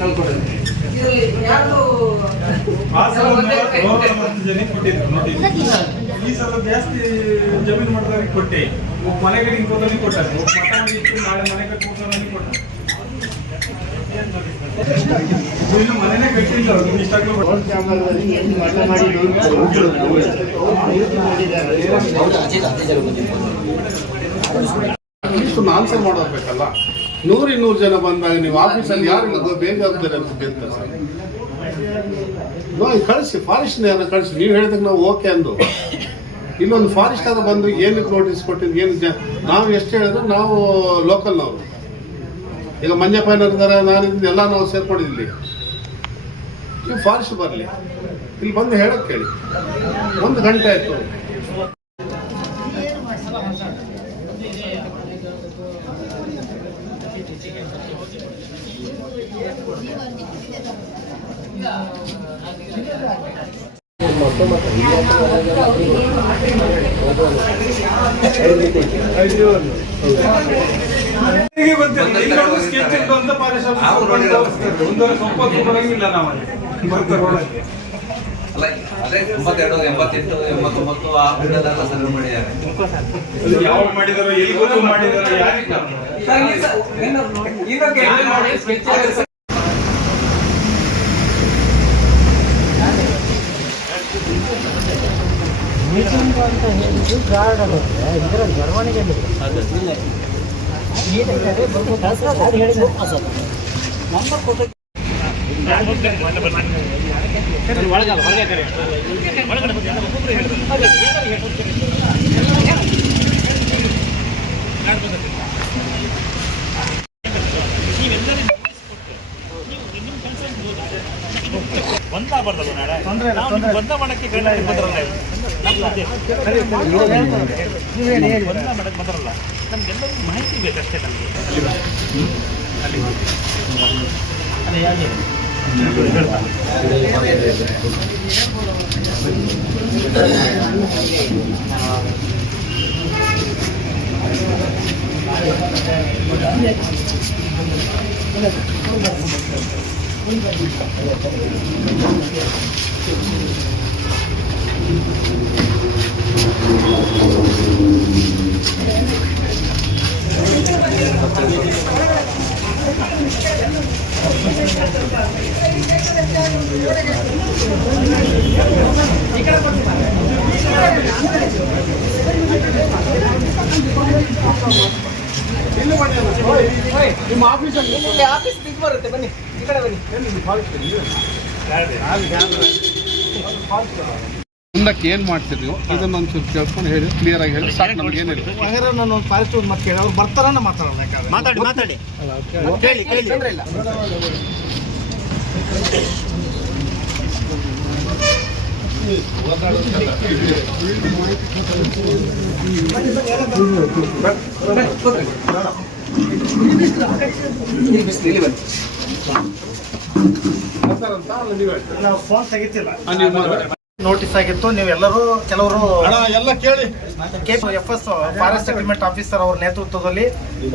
ಕಲ್ಕೊಡೋದು ಇದರಲ್ಲಿ ಯಾರು ಈ ಸಲ ಜಾಸ್ತಿ ಜಮೀನು ಮಾಡಿದವರಿಗೆ ಕೊಟ್ಟೆ ಒಬ್ಬ ಮನೆಗಳಿಗೆ ಕೂತವನಿಗೆ ಕೊಟ್ಟಾರೆ ನಾಳೆ ಮನೆಗೆ ಕೊಟ್ಟ ಇನ್ನು ಮನೆನೇ ಕಟ್ಟಿಲ್ಲ ಅವ್ರು ಇಷ್ಟು ಆನ್ಸರ್ ಮಾಡೋರ್ಬೇಕಲ್ಲ ನೂರು ಇನ್ನೂರು ಜನ ಬಂದಾಗ ನೀವು ಆಫೀಸಲ್ಲಿ ಬೇಗ ಬೇಜವಾಬ್ದಾರಿ ಅಂತ ಗೆಲ್ತಾರೆ ಸರ್. ನೋಡಿ ಕಳಿಸಿ ಫಾರೆಸ್ಟ್ ನಾನು ಕಳಿಸಿ, ನೀವು ಹೇಳಿದಾಗ ನಾವು ಓಕೆ ಅಂದು. ಇಲ್ಲೊಂದು ಫಾರೆಸ್ಟ್ ಆದ ಬಂದು ಏನಕ್ಕೆ ನೋಟಿಸ್ ಕೊಟ್ಟಿದ್ದು ಏನು ನಾವು ಎಷ್ಟು ಹೇಳಿದ್ರು ನಾವು ಲೋಕಲ್ನವರು ಈಗ ಮಂಜಪ್ಪನವ್ರು ಇದ್ದಾರೆ ನಾನು ಇದನ್ನೆಲ್ಲ ನಾವು ಸೇರ್ಕೊಂಡಿದ್ವಿ ನೀವು ಫಾರೆಸ್ಟ್ ಬರಲಿ. ಇಲ್ಲಿ ಬಂದು ಹೇಳೋಕ್ಕೆ ಕೇಳಿ. ಒಂದು ಗಂಟೆ ಆಯಿತು ನನಗೆ ಗೊತ್ತಿಲ್ಲ ಇಲ್ಲೊಂದು sketch ಉಂಟು ಅಂತ ಫಾರೆಸ್ಟ್ ಆಫೀಸರ್ ಬಂದು ತೋರಿಸ್ತಾರೆ. ಒಂದೂವರೆ ಸ್ವಲ್ಪ ಹೊತ್ತು ಬರಂಗಿಲ್ಲ ನಾವಲ್ಲಿ ಬರ್ತಾರೆ ಒಳಗೆ ಅಲ್ಲ ಎಂಬತ್ತೆಂಟು ಎಂಬತ್ತೊಂಬತ್ತು ಆ ಸರ್ವೆ ಮಾಡಿದ್ದಾರೆ ಯಾವ ಎಲ್ಲಿ ಮಾಡಿದಾರೋ ಯಾರಿಗೆ ಮೀಟಿಂಗ್ ಅಂತ ಹೇಳಿದ್ದು ಗಾರ್ಡ್ ಇದರ ಬರವಣಿಗೆ ಅದು ಹೇಳಿದ್ದು ನಂಬರ್ ಕೊಟ್ಟು ಒಂದಾಗಬಾರ್ದಲ್ಲ ನಾಳೆ. ನಾವು ಒಂದ ಮಾಡಕ್ಕೆ ಗೈಡ್ಲೈನ್ ಬಂದ್ರಲ್ಲ. ಒಂದ ಮಾಡಕ್ಕೆ ಬಂದ್ರಲ್ಲ. ನಮ್ಗೆಲ್ಲರಿಗೂ ಮಾಹಿತಿ ಬೇಕಷ್ಟೇ ನಮಗೆ. ನಿಮ್ಮ ಆಫೀಸಲ್ಲಿ ಆಫೀಸ್ ಬಿಗ್ ಬರುತ್ತೆ ಬನ್ನಿ. ಮುಂದಕ್ಕೆ ಏನು ಮಾಡ್ತಿದ್ವಿ ಇದನ್ನ ಒಂಚೂರು ಕೇಳ್ಕೊಂಡು ಹೇಳಿ ಕ್ಲಿಯರ್ ಆಗಿ ಹೇಳಿ. ಸಾಕು ನಮ್ಗೆ ಏನಿಲ್ಲ. ನಾನು ಒಂದು ಫಾರೆಸ್ಟ್ ಒಂದು ಮತ್ತೆ ಕೇಳಿ ಅವ್ರು ಬರ್ತಾರನ್ನ ಮಾತಾಡೋಣ ಯಾಕಂದ್ರೆ. ಮಾತಾಡಿ ಮಾತಾಡಿ. ಕೇಳಿ ಕೇಳಿ. ತೊಂದ್ರೆ ಇಲ್ಲ. ಬರ್ತಾರಂತ ಅಲ್ಲ ನೀವು ಫೋನ್ ತೆಗಿತಿಲ್ಲ. ನೋಟಿಸ್ ಆಗಿತ್ತು ನೀವೆಲ್ಲರೂ ಕೆಲವರು ಅಣ್ಣ ಎಲ್ಲ ಕೇಳಿ. F S forest settlement officer ಅವರ ನೇತೃತ್ವದಲ್ಲಿ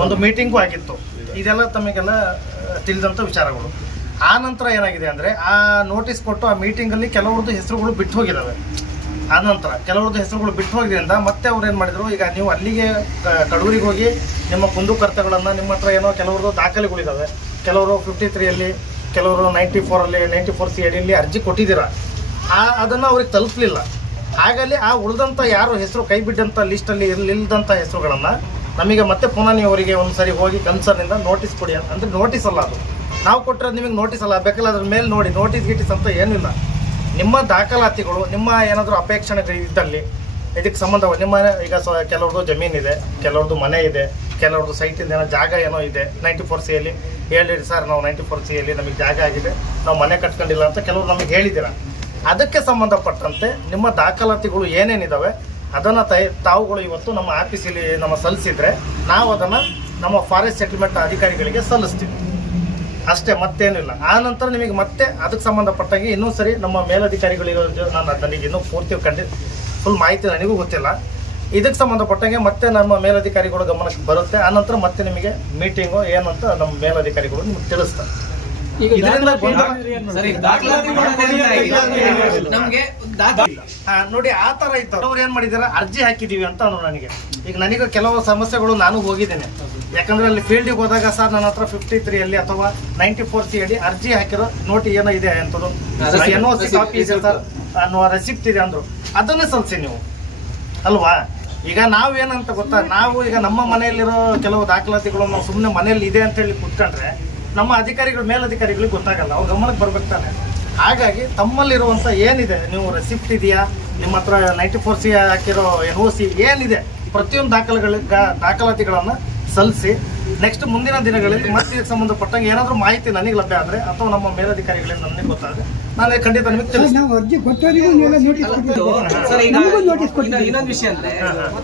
ಒಂದು ಮೀಟಿಂಗು ಆಗಿತ್ತು. ಇದೆಲ್ಲ ತಮಗೆಲ್ಲ ತಿಳಿದಂತ ತಿಳಿದಂಥ ವಿಚಾರಗಳು. ಆ ನಂತರ ಏನಾಗಿದೆ ಅಂದರೆ ಆ ನೋಟಿಸ್ ಕೊಟ್ಟು ಆ ಮೀಟಿಂಗಲ್ಲಿ ಕೆಲವ್ರದ್ದು ಹೆಸರುಗಳು ಬಿಟ್ಟು ಹೋಗಿದ್ದಾವೆ ಆ ನಂತರ ಕೆಲವ್ರದ್ದು ಹೆಸರುಗಳು ಬಿಟ್ಟು ಹೋಗಿದ್ರಿಂದ ಮತ್ತೆ ಅವ್ರು ಏನು ಮಾಡಿದರು, ಈಗ ನೀವು ಅಲ್ಲಿಗೆ ಕಡೂರಿಗೆ ಹೋಗಿ ನಿಮ್ಮ ಕುಂದುಕರ್ತಗಳನ್ನು ನಿಮ್ಮ ಹತ್ರ ಏನೋ ಕೆಲವ್ರದ್ದು ದಾಖಲೆಗಳಿದ್ದಾವೆ ಕೆಲವರು ಫಿಫ್ಟಿ ತ್ರೀಯಲ್ಲಿ ಕೆಲವರು ನೈಂಟಿ ಫೋರಲ್ಲಿ ನೈಂಟಿ ಫೋರ್ ಸಿ ಅಡಿಯಲ್ಲಿ ಅರ್ಜಿ ಕೊಟ್ಟಿದ್ದೀರ. ಆ, ಅದನ್ನು ಅವ್ರಿಗೆ ತಲುಪಲಿಲ್ಲ. ಹಾಗಾಗಿ ಆ ಉಳಿದಂಥ ಯಾರು ಹೆಸರು ಕೈ ಬಿಟ್ಟಂಥ ಲಿಸ್ಟಲ್ಲಿ ಇರಲಿಲ್ಲದಂಥ ಹೆಸರುಗಳನ್ನು ನಮಗೆ ಮತ್ತೆ ಪುನಃ ನೀವು ಅವರಿಗೆ ಒಂದು ಸರಿ ಹೋಗಿ ಕನ್ಸರ್ನಿಂದ ನೋಟಿಸ್ ಕೊಡಿ ಅಂತ ಅಂದರೆ ನೋಟಿಸ್ ಅಲ್ಲ ಅದು. ನಾವು ಕೊಟ್ಟರೆ ನಿಮಗೆ ನೋಟಿಸ್ ಅಲ್ಲ ಬೇಕಲ್ಲ ಅದ್ರ ಮೇಲೆ ನೋಡಿ ನೋಟಿಸ್ ಗಿಟಿಸ್ ಅಂತ ಏನಿಲ್ಲ. ನಿಮ್ಮ ದಾಖಲಾತಿಗಳು, ನಿಮ್ಮ ಏನಾದರೂ ಅಪೇಕ್ಷಣೆಗಳು ಇದ್ದಲ್ಲಿ, ಇದಕ್ಕೆ ಸಂಬಂಧ ನಿಮ್ಮ ಈಗ ಸ ಕೆಲವ್ರದ್ದು ಜಮೀನಿದೆ ಕೆಲವ್ರದ್ದು ಮನೆ ಇದೆ, ಕೆಲವ್ರದ್ದು ಸೈಟ್ ಇದೆ ಏನೋ ಜಾಗ ಏನೋ ಇದೆ ನೈಂಟಿ ಫೋರ್ ಸಿಯಲ್ಲಿ ಹೇಳಿರಿ ಸರ್ ನಾವು ನೈಂಟಿ ಫೋರ್ ಸಿಯಲ್ಲಿ ನಮಗೆ ಜಾಗ ಆಗಿದೆ, ನಾವು ಮನೆ ಕಟ್ಕೊಂಡಿಲ್ಲ ಅಂತ ಕೆಲವರು ನಮಗೆ ಹೇಳಿದ್ದೀರ? ಅದಕ್ಕೆ ಸಂಬಂಧಪಟ್ಟಂತೆ ನಿಮ್ಮ ದಾಖಲಾತಿಗಳು ಏನೇನಿದ್ದಾವೆ ಅದನ್ನು ತೈ ತಾವುಗಳು ಇವತ್ತು ನಮ್ಮ ಆಫೀಸಲ್ಲಿ ನಮ್ಮ ಸಲ್ಲಿಸಿದರೆ, ನಾವು ಅದನ್ನು ನಮ್ಮ ಫಾರೆಸ್ಟ್ ಸೆಟಲ್ಮೆಂಟ್ ಅಧಿಕಾರಿಗಳಿಗೆ ಸಲ್ಲಿಸ್ತೀವಿ. ಅಷ್ಟೇ ಮತ್ತೇನಿಲ್ಲ. ಆ ನಂತರ ನಿಮಗೆ ಮತ್ತೆ ಅದಕ್ಕೆ ಸಂಬಂಧಪಟ್ಟಾಗಿ ಇನ್ನೂ ಸರಿ ನಮ್ಮ ಮೇಲಧಿಕಾರಿಗಳಿರೋ ಜೊತೆ ನಾನು ನನಗೆ ಇನ್ನೂ ಪೂರ್ತಿ ಕಂಡಿ ಫುಲ್ ಮಾಹಿತಿ ನನಗೂ ಗೊತ್ತಿಲ್ಲ. ಇದಕ್ಕೆ ಸಂಬಂಧಪಟ್ಟಂಗೆ ಮತ್ತೆ ನಮ್ಮ ಮೇಲಧಿಕಾರಿಗಳು ಗಮನಕ್ಕೆ ಬರುತ್ತೆ. ಆನಂತರ ಮತ್ತೆ ನಿಮಗೆ ಮೀಟಿಂಗು ಏನಂತ ನಮ್ಮ ಮೇಲಧಿಕಾರಿಗಳು ನಿಮ್ಗೆ ತಿಳಿಸ್ತಾರೆ. ನೋಡಿ ಆ ತರ ಇತ್ತು. ಅವ್ರು ಏನ್ ಮಾಡಿದಾರೆ? ಅರ್ಜಿ ಹಾಕಿದೀವಿ ಅಂತ ಅಂದ್ರು ನನಗೆ. ಈಗ ನನಗೆ ಕೆಲವು ಸಮಸ್ಯೆಗಳು ನಾನು ಹೋಗಿದ್ದೇನೆ. ಯಾಕಂದ್ರೆ ಅಲ್ಲಿ ಫೀಲ್ಡಿಗೆ ಹೋದಾಗ ಸರ್ ನನ್ನ ಹತ್ರ ಫಿಫ್ಟಿ ತ್ರೀ ಅಲ್ಲಿ ಅಥವಾ ನೈಂಟಿ ಫೋರ್ ಸಿ ಅಲ್ಲಿ ಅರ್ಜಿ ಹಾಕಿರೋ ನೋಟಿ ಏನೋ ಇದೆ ಅಂತದ್ದು. ಎನ್ ಓ ಸಿ ಕಾಪಿ ಇದೆ ಸರ್. ಅನ್ನುವ ರೆಸಿಪ್ಟ್ ಇದೆ ಅಂದ್ರು. ಅದನ್ನೇ ಸಲ್ಸಿ ನೀವು. ಅಲ್ವಾ? ಈಗ ನಾವೇನಂತ ಗೊತ್ತಾ? ನಾವು ಈಗ ನಮ್ಮ ಮನೆಯಲ್ಲಿರೋ ಕೆಲವು ದಾಖಲಾತಿಗಳು ನಾವು ಸುಮ್ಮನೆ ಮನೆಯಲ್ಲಿ ಇದೆ ಅಂತ ಹೇಳಿ ಕುತ್ಕೊಂಡ್ರೆ ನಮ್ಮ ಅಧಿಕಾರಿಗಳು ಮೇಲಧಿಕಾರಿಗಳಿಗೆ ಗೊತ್ತಾಗಲ್ಲ. ಅವ್ರ ಗಮನಕ್ಕೆ ಬರ್ಬೇಕು ತಾನೆ. ಹಾಗಾಗಿ ತಮ್ಮಲ್ಲಿರುವಂಥ ಏನಿದೆ? ನೀವು ರೆಸಿಪ್ಟ್ ಇದೆಯಾ? ನಿಮ್ಮ ಹತ್ರ ನೈಂಟಿ ಫೋರ್ ಸಿ ಹಾಕಿರೋ ಎನ್ ಓ ಸಿ ಏನಿದೆ? ಪ್ರತಿಯೊಂದು ದಾಖಲೆಗಳ ದಾಖಲಾತಿಗಳನ್ನು ಸಲ್ಲಿಸಿ ನೆಕ್ಸ್ಟ್ ಮುಂದಿನ ದಿನಗಳಲ್ಲಿ ಮತ್ತೆ ಇದಕ್ಕೆ ಸಂಬಂಧಪಟ್ಟಂಗೆ ಏನಾದರೂ ಮಾಹಿತಿ ನನಗೆ ಲಭ್ಯ ಆದರೆ ಅಥವಾ ನಮ್ಮ ಮೇಲಧಿಕಾರಿಗಳಿಂದ ನನಗೆ ಗೊತ್ತಾದರೆ ನಾನು ಖಂಡಿತ ನಿಮಗೆ ತಿಳಿಸ್ತೀನಿ ನಾವು ಅರ್ಜಿ ಕೊಟ್ಟವರಿಗೂ ನೀವೆಲ್ಲ ನೋಟಿಸ್ ಸರ್ ಈಗ ನಮಗೂ ನೋಟಿಸ್ ಇನ್ನ- ಕೊಟ್ಟಿದ್ದೀವಿ. ಇನ್ನೊಂದು ವಿಷಯ ಅಂದ್ರೆ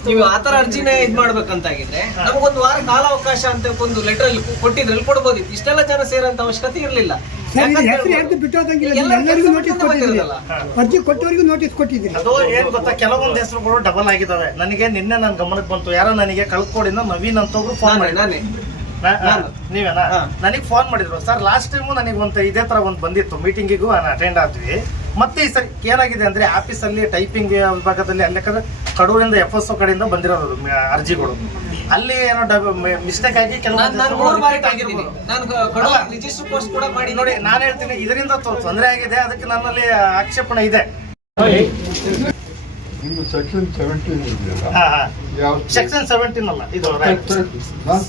ನೀವು ಆತರ ಅರ್ಜಿನೇ ಇದ್ ಮಾಡ್ಬೇಕಂತಾಗಿದ್ರೆ ನಮಗೊಂದು ವಾರ ಕಾಲಾವಕಾಶ ಅಂತ ಒಂದು ಲೆಟರ್ ಅಲ್ಲಿ ಕೊಟ್ಟಿದ್ರೆ ಅಲ್ಲಿ ಕೊಡ್ಬೋದಿತ್ತು ಇಷ್ಟೆಲ್ಲ ಜನ ಸೇರಂತ ಅವಶ್ಯಕತೆ ಇರ್ಲಿಲ್ಲ. ಸರ್ ಇದು ಯಾಕಂತ ಹೆಸರು ಯಾರ್ದು ಬಿಟ್ಟೋದಂಗಿಲ್ಲ ಎಲ್ಲ ಎಲ್ಲರಿಗೂ ನೋಟಿಸ್ ಮಾಡ್ಕೊಂಡು ಕೊಟ್ಟಿದ್ದೀರಿ. ಬಂದಿರೋದಲ್ಲ. ಅರ್ಜಿ ಕೊಟ್ಟವರಿಗೂ ನೋಟಿಸ್ ಕೊಟ್ಟಿದ್ದೀರಿ. ಅದು ಏನ್ ಗೊತ್ತಾ ಕೆಲವೊಂದು ಹೆಸರುಗಳು ಡಬಲ್ ಆಗಿದಾವೆ ನನಗೆ ನಿನ್ನೆ ನನ್ನ ಗಮನಕ್ಕೆ ಬಂತು. ಯಾರೋ ನನಗೆ ಕಳ್ಕೊಡಿಂದ ನವೀನ್ ಅಂತ ಒಬ್ರು ಫೋನ್ ನಾನೇ ಮಾಡಿದ್ರು. ನಾನೇ. ನಾನು. ನೀವೇನಾ? ಹಾ. ನನಗೆ ಫೋನ್ ಮಾಡಿದ್ರು. ಸರ್ ಲಾಸ್ಟ್ ಟೈಮು ನನಗೆ ಒಂದು ಇದೇ ತರ ಒಂದು ಬಂದಿತ್ತು. ಮೀಟಿಂಗಿಗೂ ಅಟೆಂಡ್ ಆದ್ವಿ. ಮತ್ತೆ ಈ ಸರಿ ಏನಾಗಿದೆ ಅಂದ್ರೆ ಆಫೀಸಲ್ಲಿ ಟೈಪಿಂಗ್ ವಿಭಾಗದಲ್ಲಿ ಅಲ್ಲಿ ಕಡೂರಿಂದ ಎಫ್ ಎಸ್ ಕಡೆಯಿಂದ ಬಂದಿರೋದು ಮ- ಅರ್ಜಿಗಳು. ಅಲ್ಲಿ ಏನೋ ಮಿಸ್ಟೇಕ್ ಆಗಿ ನಾನ್ ಕೆಲವೊಂದು ನಾನು ಮೂರು ಬಾರಿ repeat ಆಗಿದ್ದೀನಿ ನಾನು ಕಡಲ ಅಲ್ಲ. ರಿಜಿಸ್ಟರ್ ಪೋಸ್ಟ್ ಕೂಡ ಮಾಡಿ ನೋಡಿ ನಾನು ಹೇಳ್ತೀನಿ ಇದರಿಂದ ತೊಂದರೆ ಆಗಿದೆ ಅದಕ್ಕೆ ನನ್ನಲ್ಲಿ ಆಕ್ಷೇಪಣೆ ಇದೆ. ನಿಮ್ಮ ಸೆಕ್ಷನ್ ಸೆವೆಂಟೀನ್ ಇದೆಯಲ್ಲ ಹಾ ಹಾ. ಯಾವ ಸೆಕ್ಷನ್ ಸೆವೆಂಟೀನ್ ಅಲ್ಲ ಇದು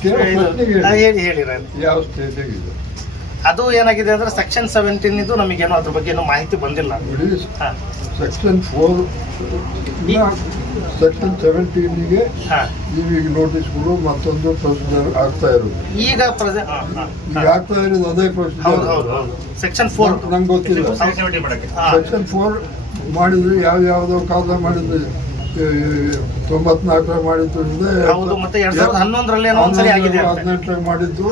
ಹೇಳಿ. ಹೇಳಿ. ಹೇಳಿ. ಯಾವ ಸ್ಟೇಜಿಗೆ ಇದೆ? ಅದು ಏನಾಗಿದೆ ಅಂದ್ರೆ ಸೆಕ್ಷನ್ ಸೆವೆಂಟೀನ್ ಇದು ನಮಗೇನು ಅದ್ರ ಬಗ್ಗೆ ಏನು ಮಾಹಿತಿ ಬಂದಿಲ್ಲ. ನೋಡಿ ಹಾ. ಸೆಕ್ಷನ್ ಫೋರ್ ಸೆಕ್ಷನ್ ಸೆವೆಂಟೀನಿಗೆ ನೀವೀಗ ನೋಟಿಸ್ಗಳು ಮತ್ತೊಂದು ಪ್ರೊಸೀಜರ್ ಆಗ್ತಾ ಇರೋದು. ಈಗ ಈಗ ಆಗ್ತಾ ಇರೋದು ಅದೇ ಪ್ರೊಸೀಜರ್ ಸೆಕ್ಷನ್ ಫೋರ್ ನಂಗೆ ಗೊತ್ತಿಲ್ಲ. ಸೆಕ್ಷನ್ ಫೋರ್ ಮಾಡಿದ್ರು ಯಾವ ಯಾವುದೋ ಕಾಲ ಮಾಡಿದ್ರು ತೊಂಬತ್ನಾಲ್ಕರ ಮಾಡಿದ್ದು ಆಗಿದೆ. ಹದಿನೆಂಟರಾಗ ಮಾಡಿದ್ದು.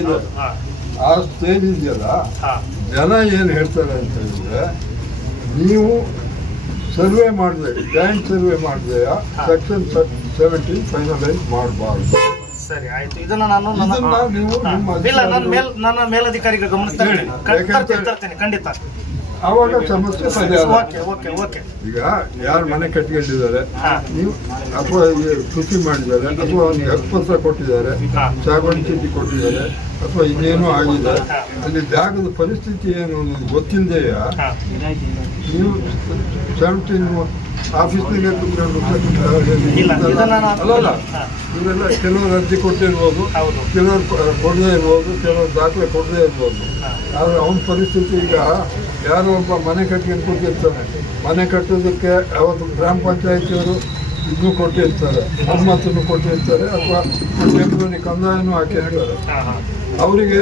ಇದೆ. ಆ ಸ್ಟೇಜ್ ಇದೆಯಲ್ಲ ಜನ ಏನು ಹೇಳ್ತಾರೆ ಅಂತ ಹೇಳಿದ್ರೆ ನೀವು ಸರ್ವೆ ಮಾಡಿದೆ ಜಾಯಿಂಟ್ ಸರ್ವೆ ಮಾಡಿದೆ ಸೆಕ್ಷನ್ ಸೆವೆಂಟೀನ್ ಫೈನಲೈಸ್ ಮಾಡಬಾರ್ದು. ಸರಿ ಆಯ್ತು. ಇದನ್ನ ನಾನು ನನ್ನ ಇದನ್ನ ನೀವು ನಿಮ್ಮ ಇಲ್ಲ ನನ್ನ ಮೇಲ್ ನನ್ನ ಮೇಲಾಧಿಕಾರಿಗಳ ಗಮನಕ್ಕೆ ತರ್ತೀನಿ ತರ್ತೀನಿ ಖಂಡಿತ. ಅವಾಗ ಸಮಸ್ಯೆ ಪರಿಹಾರ ಓಕೆ ಓಕೆ ಓಕೆ. ಈಗ ಯಾರು ಮನೆ ಕಟ್ಕೊಂಡಿದ್ದಾರೆ? ನೀವು ಅಥವಾ ಕೃಷಿ ಮಾಡಿದ್ದಾರೆ ಅಥವಾ ನೀವು ಹಕ್ಕು ಪತ್ರ ಕೊಟ್ಟಿದ್ದಾರೆ. ಸಾಗುವಳಿ ಚೀಟಿ ಕೊಟ್ಟಿದ್ದಾರೆ ಅಥವಾ ಇನ್ನೇನೋ ಆಗಿದೆ. ಅಲ್ಲಿ ಜಾಗದ ಪರಿಸ್ಥಿತಿ ಏನು ಅನ್ನೋದು ಗೊತ್ತಿಲ್ಲದೆಯ ನೀವು ಸೆವೆಂಟೀನ್ ಆಫೀಸ್ನಾಗೆ ಕುತ್ಕೊಂಡು ಅಲ್ಲ ಇವೆಲ್ಲ ಕೆಲವರು ಅರ್ಜಿ ಕೊಟ್ಟಿರ್ಬೋದು. ಕೆಲವರು ಕೊಡದೇ ಇರ್ಬೋದು ಕೆಲವರು ದಾಖಲೆ ಕೊಡದೇ ಇರ್ಬೋದು. ಆದರೆ ಅವನ ಪರಿಸ್ಥಿತಿ ಈಗ ಯಾರೋ ಒಬ್ಬ ಮನೆ ಕಟ್ಕೊಂಡು ಕೂತಿರ್ತಾನೆ. ಮನೆ ಕಟ್ಟೋದಕ್ಕೆ ಅವತ್ತು ಗ್ರಾಮ ಪಂಚಾಯತಿಯವರು ಇದನ್ನು ಕೊಟ್ಟಿರ್ತಾರೆ ಅನುಮತಿಯನ್ನು ಕೊಟ್ಟಿರ್ತಾರೆ ಅಥವಾ ಕಂದಾಯನೂ ಹಾಕಿ ಹಾ ಹಾ. ಅವರಿಗೆ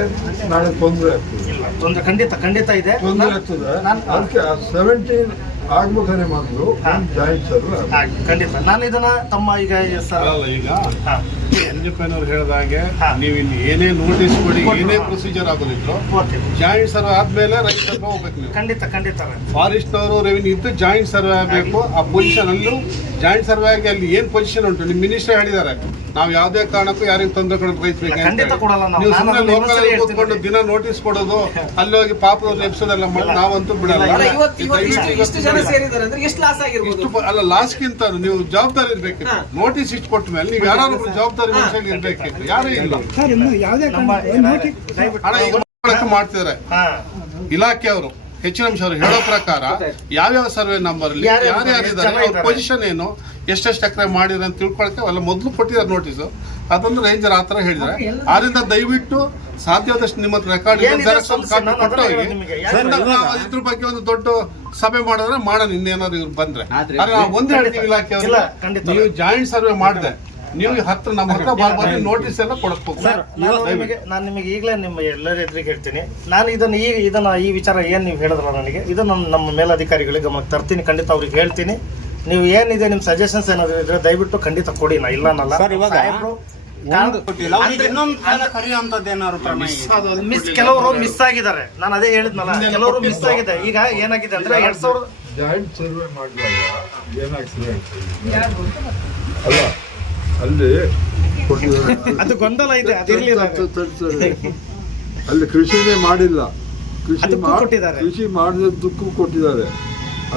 ನಾಳೆ ತೊಂದರೆ ಆಗ್ತದೆ. ಇಲ್ಲ ತೊಂದರೆ ಖಂಡಿತ ಖಂಡಿತ ಇದೆ. ತೊಂದರೆ ಆಗ್ತದೆ. ನಾನು- ಅದಕ್ಕೆ ಸೆವೆಂಟೀನ್ ಆಗ್ಬೇಕಾದ್ರೆ ಮೊದಲು ಹಾ. ಜಾಯಿಂಟ್ ಸರ್ ಖಂಡಿತ. ನಾನು ಇದನ್ನ ತಮ್ಮ ಈಗ ಸರ್ ಅಲ್ಲ ಈಗ ಹಾ. ಅವ್ರು ಹೇಳಿದಾಗೆ ಹಾ. ನೀವು ಇಲ್ಲಿ ಏನೇ ನೋಟಿಸ್ ಕೊಡಿ. ಏನೇ ಪ್ರೊಸೀಜರ್ ಆಗೋದಿದ್ರು ಓಕೆ. ಜಾಯಿಂಟ್ ಸರ್ವೆ ಆದ್ಮೇಲೆ ರೈತ ಸರ್ವೆ ಹೋಗ್ಬೇಕು ನೀವು. ಖಂಡಿತ ಖಂಡಿತ. ಫಾರೆಸ್ಟ್ ಅವರು ರೆವಿನ್ಯೂ ಇದ್ದು ಜಾಯಿಂಟ್ ಸರ್ವೆ ಆಗಬೇಕು. ಆ ಪೊಸಿಷನ್ ಅಲ್ಲೂ ಜಾಯಿಂಟ್ ಸರ್ವೆ ಆಗಿ ಅಲ್ಲಿ ಏನ್ ಪೊಸಿಷನ್ ಉಂಟು? ನಿಮ್ ಮಿನಿಸ್ಟರ್ ಹೇಳಿದ್ದಾರೆ. ನಾವು ಯಾವುದೇ ಕಾರಣಕ್ಕೂ ಯಾರಿಗೂ ತೊಂದರೆ ನಾವು. ಸುಮ್ಮನೆ ಲೋಕಲ್ ಕೂತ್ಕೊಂಡು ದಿನ ನೋಟಿಸ್ ಕೊಡೋದು ಅಲ್ಲಿ ಹೋಗಿ ಪಾಪ ಮಾಡಿ ನಾವಂತೂ ಬಿಡಲ್ಲ. ಅಲ್ಲ ಇವತ್ತು ಇವತ್ತು ದಯವಿಟ್ಟು ಇಷ್ಟು ಇಷ್ಟು ಜನ ಸೇರಿದ್ದಾರೆ ಅಂದ್ರೆ ಎಷ್ಟು ಲಾಸ್ ಗಿಂತ ನೀವು ಜವಾಬ್ದಾರಿ ಇರ್ಬೇಕಿತ್ತು. ನೋಟಿಸ್ ಇಷ್ಟು ಕೊಟ್ಟ ಮೇಲೆ ನೀವು ಯಾರು ಜವಾಬ್ದಾರಿ ಹಾ. ಮನುಷ್ಯರಿಗೆ ಇರ್ಬೇಕಿತ್ತು. ಯಾರೂ ಇಲ್ಲ. ಮಾಡ್ತಿದ್ದಾರೆ. ಹಾ. ಇಲಾಖೆಯವರು ಹೆಚ್ಚಿನ ಅಂಶ ಅವರು ಹೇಳೋ ಪ್ರಕಾರ ಯಾವ್ಯಾವ ಸರ್ವೆ ನಂಬರ್ ಅಲ್ಲಿ ಯಾರ್ಯಾರು ಯಾರ್ಯಾರಿದ್ದಾರೆ ಅವ್ರ? ಪೊಸಿಷನ್ ಏನು ಎಷ್ಟೆಷ್ಟು ಎಕರೆ ಮಾಡಿದ್ರೆ ಅಂತ ತಿಳ್ಕೊಳಕ್ಕೆ ಅವೆಲ್ಲ ಮೊದಲು ಕೊಟ್ಟಿದ್ದಾರೆ ನೋಟಿಸ್ ಅದನ್ನು ರೇಂಜರ್ ಆ ಥರ ಹೇಳಿದ್ದಾರೆ. ಆದ್ರಿಂದ ದಯವಿಟ್ಟು ಸಾಧ್ಯವಾದಷ್ಟು ನಿಮ್ಮ ಹತ್ರ ರೆಕಾರ್ಡ್. ಯಾಕೆ ಇದ್ರ ಬಗ್ಗೆ ಒಂದು ದೊಡ್ಡ ಸಭೆ ಮಾಡಿದ್ರೆ ಮಾಡೋಣ ಇನ್ನೇನಾದ್ರು ಇವ್ರು ಬಂದ್ರೆ. ಆದ್ರೆ ಒಂದೇ ಹೇಳ್ತೀವಿ ಇಲಾಖೆ ಇಲ್ಲ, ಖಂಡಿತ. ನೀವು ಜಾಯಿಂಟ್ ಸರ್ವೆ ಮಾಡಿದೆ. ನೀವು ಹತ್ರ ನಮ್ಮ ಹತ್ರ ಬರ್ಬಾರ್ದು ನೋಟಿಸ್ ಎಲ್ಲ ಕೊಡಕ್ ನಾನು ನಿಮಗೆ ನಾನು ನಿಮಗೆ ಈಗಲೇ ನಿಮ್ಮ ಎಲ್ಲರ ಎದುರಿಗೆ ಹೇಳ್ತೀನಿ. ನಾನು ಇದನ್ನು ಈಗ ಇದನ್ನ ಈ ವಿಚಾರ ಏನು ನೀವು ಹೇಳಿದ್ರಲ್ಲ ನನಗೆ? ಇದು ನಮ್ಮ ನಮ್ಮ ಮೇಲಧಿಕಾರಿಗಳಿಗೆ ಗಮನಕ್ಕೆ ತರ್ತೀನಿ ಖಂಡಿತ ಅವ್ರಿಗೆ ಹೇಳ್ತೀನಿ. ನೀವು ಏನಿದೆ ನಿಮ್ಮ ಸಜೆಷನ್ಸ್ ಏನಾದ್ರು ಇದ್ರೆ ದಯವಿಟ್ಟು ಖಂಡಿತ ಕೊಡಿ ನಾ ಇಲ್ಲ ಅನ್ನಲ್ಲ. ಸಾಹೇಬ್ರು ಮಿಸ್ ಕೆಲವರು ಮಿಸ್ ಆಗಿದ್ದಾರೆ. ನಾನು ಅದೇ ಹೇಳಿದ್ನಲ್ಲ ಕೆಲವರು ಮಿಸ್ ಆಗಿದೆ. ಈಗ ಏನಾಗಿದೆ ಅಂದ್ರೆ ಎರಡ್ ಸಾವಿರದ ಜಾಯಿಂಟ್ ಸರ್ವೆ ಮಾಡುವಾಗ ಏನಾಗ್ತದೆ ಅಲ್ಲ ಅಲ್ಲಿ ಅದು ಗೊಂದಲ ಇದೆ ಅದಿರ್ಲಿ ಅಲ್ಲಿ ಕೃಷಿನೇ ಮಾಡಿಲ್ಲ. ಕೃಷಿ. ಕೃಷಿ ಮಾಡಿದ್ದಕ್ಕೂ ಕೊಟ್ಟಿದ್ದಾರೆ.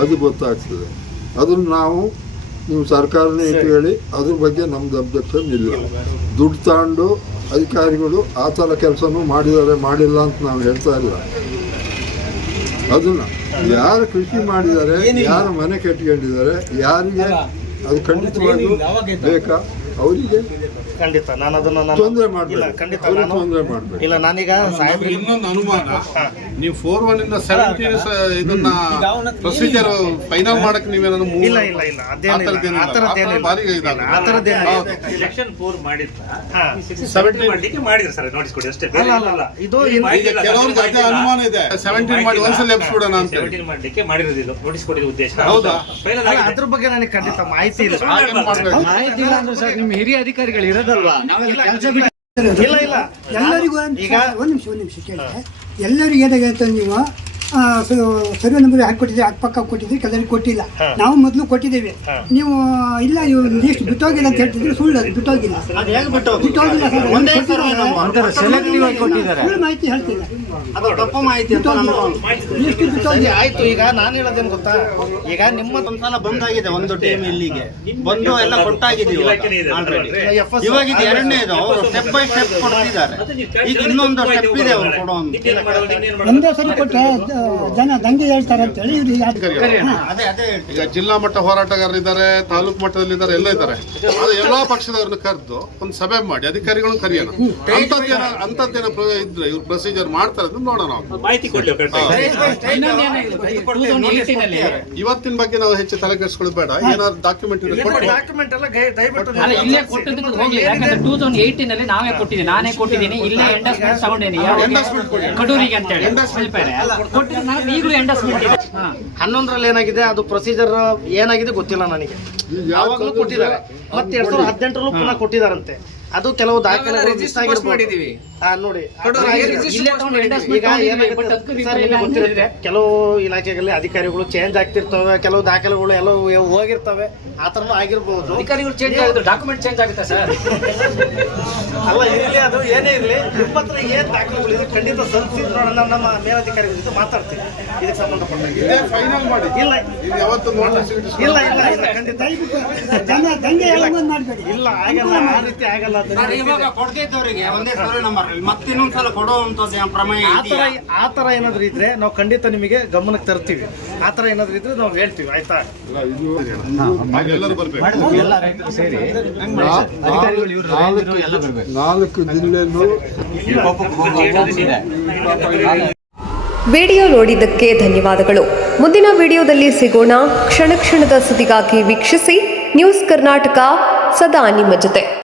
ಅದು ಗೊತ್ತಾಗ್ತದೆ. ಅದನ್ನು ನಾವು ನೀವು ಸರ್ಕಾರನೇ ಹೇಳಿ ಅದ್ರ ಬಗ್ಗೆ ನಮ್ದು ಅಬ್ಜೆಕ್ಷನ್ ಇಲ್ಲ. ದುಡ್ಡು ತಗೊಂಡು ಅಧಿಕಾರಿಗಳು ಆ ಥರ ಕೆಲಸನೂ ಮಾಡಿದ್ದಾರೆ ಮಾಡಿಲ್ಲ ಅಂತ ನಾವು ಹೇಳ್ತಾ ಇಲ್ಲ. ಅದನ್ನ ಯಾರು ಕೃಷಿ ಮಾಡಿದ್ದಾರೆ ಯಾರು ಮನೆ ಕಟ್ಕೊಂಡಿದ್ದಾರೆ ಯಾರಿಗೆ ಅದು ಖಂಡಿತವಾಗಿ ಬೇಕಾ? ಅವರಿಗೆ? ಖಂಡಿತ. ನಾನು ಅದನ್ನ ನಾನು- ತೊಂದರೆ ಇಲ್ಲ ಖಂಡಿತ ನಾನು ತೊಂದರೆ ಮಾಡಬೇಡಿ. ಇಲ್ಲ ನಾನೀಗ ಸಾಹೇಬ್ರಿಗೆ ಇನ್ನೊಂದು ಅನುಮಾನ. ನೀವು ಫೋರ್ ಒನ್ ಇಂದ ಸೆವೆಂಟೀನ್ ಇದನ್ನ ಪ್ರೊಸೀಜರ್ ಫೈನಲ್ ಮಾಡಕ್ ನೀವೇನಾದ್ರು ಮೂರು ಇಲ್ಲ ಇಲ್ಲ ಇಲ್ಲ ಅದೇ ಅದೇನಿಲ್ಲ ಬಾರಿ ಆ ಥರದ್ದೇನಿಲ್ಲ ಆ ಥರದ್ದೇನಿಲ್ಲ ಸೆಕ್ಷನ್ ಫೋರ್ ಮಾಡಿದ್ರ ಸೆವೆಂಟೀನ್ ಸೆವೆಂಟಿ ಮಾಡ್ಲಿಕ್ಕೆ ಮಾಡಿದ್ರು ಸರ್ ನೋಟಿಸ್ ಕೊಡಿ ಅಷ್ಟೇ ಇಲ್ಲ ಇಲ್ಲ. ಇದು ಕೆಲವ್ರಿಗೆ ಅದೇ ಅನುಮಾನ ಇದೆ. ಸೆವೆಂಟೀನ್ ಮಾಡಿ ಒಂದ್ಸಲ ಎಬ್ಸ್ಬಿಡೋಣ ಅಂತ. ಸೆವೆಂಟೀನ್ ಮಾಡ್ಲಿಕ್ಕೆ ಮಾಡಿರೋದಿಲ್ಲ. ನೋಟಿಸ್ ಕೊಡಿ ಉದ್ದೇಶ. ಹೌದಾ? ಅದ್ರ ಬಗ್ಗೆ ನನಗೆ ಖಂಡಿತ ಮಾಹಿತಿ ಇಲ್ಲ. ಮಾಹಿತಿ ಇಲ್ಲ ಅಂದ್ರೆ ಸರ್ ನಿಮ್ಮ ಹಿರಿಯ ಅಧಿಕಾರಿಗಳು ಇರೋದಲ್ವಾ? ನಾವೆಲ್ಲ ಕೆಲಸ ಇಲ್ಲ ಇಲ್ಲ. ಎಲ್ಲರಿಗೂ ಒಂದು ಈಗ ಒಂದು ನಿಮಿಷ ಒಂದು ನಿಮಿಷ ಕೇಳಿ. ಎಲ್ಲರಿಗೂ ಏನಾಗುತ್ತೆ ನೀವು. ಸರ್ವೆ ನಂಬರ್ ಹಾಕಿ ಅಕ್ಕಪಕ್ಕ ಕೊಟ್ಟಿದ್ರಿ ಕೆಲವರಿಗೆ ಕೊಟ್ಟಿಲ್ಲ. ನಾವು ಮೊದಲು ಕೊಟ್ಟಿದ್ದೇವೆ. ನೀವು ಇಲ್ಲ ಇವು ಲೀಸ್ಟ್ ಬಿಟ್ಟೋಗಿಲ್ಲ ಅಂತ ಹೇಳ್ತಿದ್ರೆ ಸುಳ್ಳು ಅದು ಬಿಟ್ಟೋಗಿಲ್ಲ. ಬಿಟ್ಟೋಗಿಲ್ಲ? ಸರ್. ಒಂಥರ ಸೆಲೆಕ್ಟಿವ್ ಆಗಿ ಕೊಟ್ಟಿದ್ದಾರೆ. ಸುಳ್ಳು ಮಾಹಿತಿ ಹೇಳ್ತಿಲ್ಲ. ಅದು ತಪ್ಪು ಮಾಹಿತಿ ಅಂತ ಬಿಟ್ಟೋಗಿಲ್ಲ. ಲಿಸ್ಟ್ ಸರಿ, ಆಯ್ತು. ಈಗ ನಾನು ಹೇಳೋದೇನು ಗೊತ್ತಾ? ಈಗ ನಿಮ್ಮ ಸಲ ಬಂದಾಗಿದೆ ಒಂದು ಟೀಮ್ ಇಲ್ಲಿಗೆ. ಬಂದು ಎಲ್ಲ ಕೊಟ್ಟಾಗಿದೆ ಇವಾಗ ಇದೆ ಎರಡನೇದು ಅವರು ಸ್ಟೆಪ್ ಬೈ ಸ್ಟೆಪ್ ಕೊಡ್ತಿದ್ದಾರೆ. ಈಗ ಇನ್ನೊಂದು ಸ್ಟೆಪ್ ಇದೆ ಅವ್ರು ಕೊಡುವಂತ. ಒಂದು ಒಂದೇ ಸರಿ ಕೊಟ್ಟರೆ ಜನ ದಂಗೆ ಹೇಳ್ತಾರೆ ಅಂತೇಳಿ ಇವ್ರು ಇವ್ರಿಗೆ ಅದೇ ಅದೇ ಹೇಳ್ತೀನಿ. ಈಗ ಜಿಲ್ಲಾ ಮಟ್ಟ ಹೋರಾಟಗಾರರು ಇದ್ದಾರೆ ತಾಲೂಕು ಮಟ್ಟದಲ್ಲಿ ಇದ್ದಾರೆ ಎಲ್ಲ ಇದ್ದಾರೆ. ಅದು ಎಲ್ಲಾ ಪಕ್ಷದವ್ರನ್ನ ಕರೆದು ಒಂದು ಸಭೆ ಮಾಡಿ ಅಧಿಕಾರಿಗಳನ್ನ ಕರೆಯೋಣ. ಅಂತದ್ದೇನ ಅಂತದ್ದೇನ ಇದ್ರೆ ಇವ್ರು ಪ್ರೊಸೀಜರ್ ಮಾಡ್ತಾರೆ ಅಂತ ನೋಡೋಣ ಇವತ್ತಿನ ಬಗ್ಗೆ ನಾವು ಹೆಚ್ಚು ತಲೆ ಕೆಡಿಸ್ಕೊಳ್ಳೋದು ಬೇಡ. ಏನಾದ್ರು ಡಾಕ್ಯುಮೆಂಟ್. ಡಾಕ್ಯುಮೆಂಟ್ ಎಲ್ಲ ದಯವಿಟ್ಟು ಇಲ್ಲೇ ಕೊಟ್ಟದಕ್ಕೆ ಹೋಗ್ಲಿ ಯಾಕಂದ್ರೆ ಟೂ ತೌಸಂಡ್ ಏಯ್ಟೀನ್ ಅಲ್ಲಿ ನಾವೇ ಕೊಟ್ಟಿದ್ದೀನಿ ನಾನೇ ಕೊಟ್ಟಿದ್ದೀನಿ. ಇಲ್ಲೇ ಎಂಡಸ್ಮೆಂಟ್ ತಗೊಂಡೇನಿ. ಕಡೂರಿಗೆ ಅಂತ ಹೇಳಿ ಕೊಟ್ಟಿದ್ರೆ ನಾನು ಈಗಲೂ ಎಂಡಸ್ಮೆಂಟ್ ಇದೆ ಹಾ. ಹನ್ನೊಂದರಲ್ಲಿ ಏನಾಗಿದೆ? ಅದು ಪ್ರೊಸೀಜರ್ ಏನಾಗಿದೆ ಗೊತ್ತಿಲ್ಲ ನನಗೆ. ಯಾವಾಗಲೂ ಕೊಟ್ಟಿದ್ದಾರೆ. ಮತ್ತೆ ಎರಡ್ ಸಾವಿರದ ಹದಿನೆಂಟರಲ್ಲೂ ಪುನಃ ಕೊಟ್ಟಿದ್ದಾರಂತೆ. ಅದು ಕೆಲವು ಹಾ, ನೋಡಿ. ಕೆಲವು ಇಲಾಖೆಗಳಲ್ಲಿ ಅಧಿಕಾರಿಗಳು ಚೇಂಜ್ ಆಗ್ತಿರ್ತವೆ ಕೆಲವು ದಾಖಲೆಗಳು ಎಲ್ಲ ಹೋಗಿರ್ತವೆ. ಆ ಥರನೂ ಆಗಿರ್ಬೋದು. ಅಧಿಕಾರಿಗಳು ಚೇಂಜ್ ಆಗುತ್ತೆ ಡಾಕ್ಯುಮೆಂಟ್ ಚೇಂಜ್ ಆಗುತ್ತೆ ಸರ್? ಅಲ್ಲ ಇರಲಿ ಅದು ಏನೇ ಇರಲಿ. ನಿಮ್ಮ ಹತ್ರ ಏನ್ ದಾಖಲೆಗಳು ಇದು ಖಂಡಿತ ಸಲ್ಲಿಸಿ ನೋಡೋಣ. ನಮ್ಮ ಮೇಲಧಿಕಾರಿಗಳ ಜೊತೆ ಮಾತಾಡ್ತೀನಿ. ಇದಕ್ಕೆ ಸಂಬಂಧಪಟ್ಟ ಫೈನಲ್ ಮಾಡಿ. ಇಲ್ಲ. ಇದು ಯಾವತ್ತು ನೋಟಿಸ್ ಇಲ್ಲ ಇಲ್ಲ ಇಲ್ಲ ಖಂಡಿತ. ಇಲ್ಲ. ಆಗಲ್ಲ. ಆ ರೀತಿ ಆಗಲ್ಲ ಕೊಡ್ತಿದ್ದವರಿಗೆ ಒಂದೇ ಸಾವಿರ ನಂಬರ್ ಮತ್ತೆ ಇನ್ನೊಂದ್ಸಲ ಕೊಡುವಂತದ್ದು ಏನು ಪ್ರಮೇಯ ಆ ಥರ ಇದೆಯಾ ಆ ಥರ ಏನಾದ್ರು ಇದ್ರೆ ನಾವು ಖಂಡಿತ ನಿಮಗೆ ಗಮನಕ್ಕೆ ತರ್ತೀವಿ. ಆತರ ಥರ ಏನಾದ್ರು ಇದ್ರೆ ನಾವು ಹೇಳ್ತೀವಿ ಆಯ್ತಾ? ಇಲ್ಲ, ಇದು ಎಲ್ಲರೂ ಬರ್ಬೇಕು. ನಾಲ್ಕು ನಾಲ್ಕು ಜಿಲ್ಲೆಯಲ್ಲೂ ವಿಡಿಯೋ ನೋಡಿದ್ದಕ್ಕೆ ಧನ್ಯವಾದಗಳು. ಮುಂದಿನ ವಿಡಿಯೋದಲ್ಲಿ ಸಿಗೋಣ. ಕ್ಷಣ ಕ್ಷಣದ ಸುದ್ದಿಗಾಗಿ ವೀಕ್ಷಿಸಿ. ನ್ಯೂಸ್ ಕರ್ನಾಟಕ ಸದಾ ನಿಮ್ಮ ಜೊತೆ.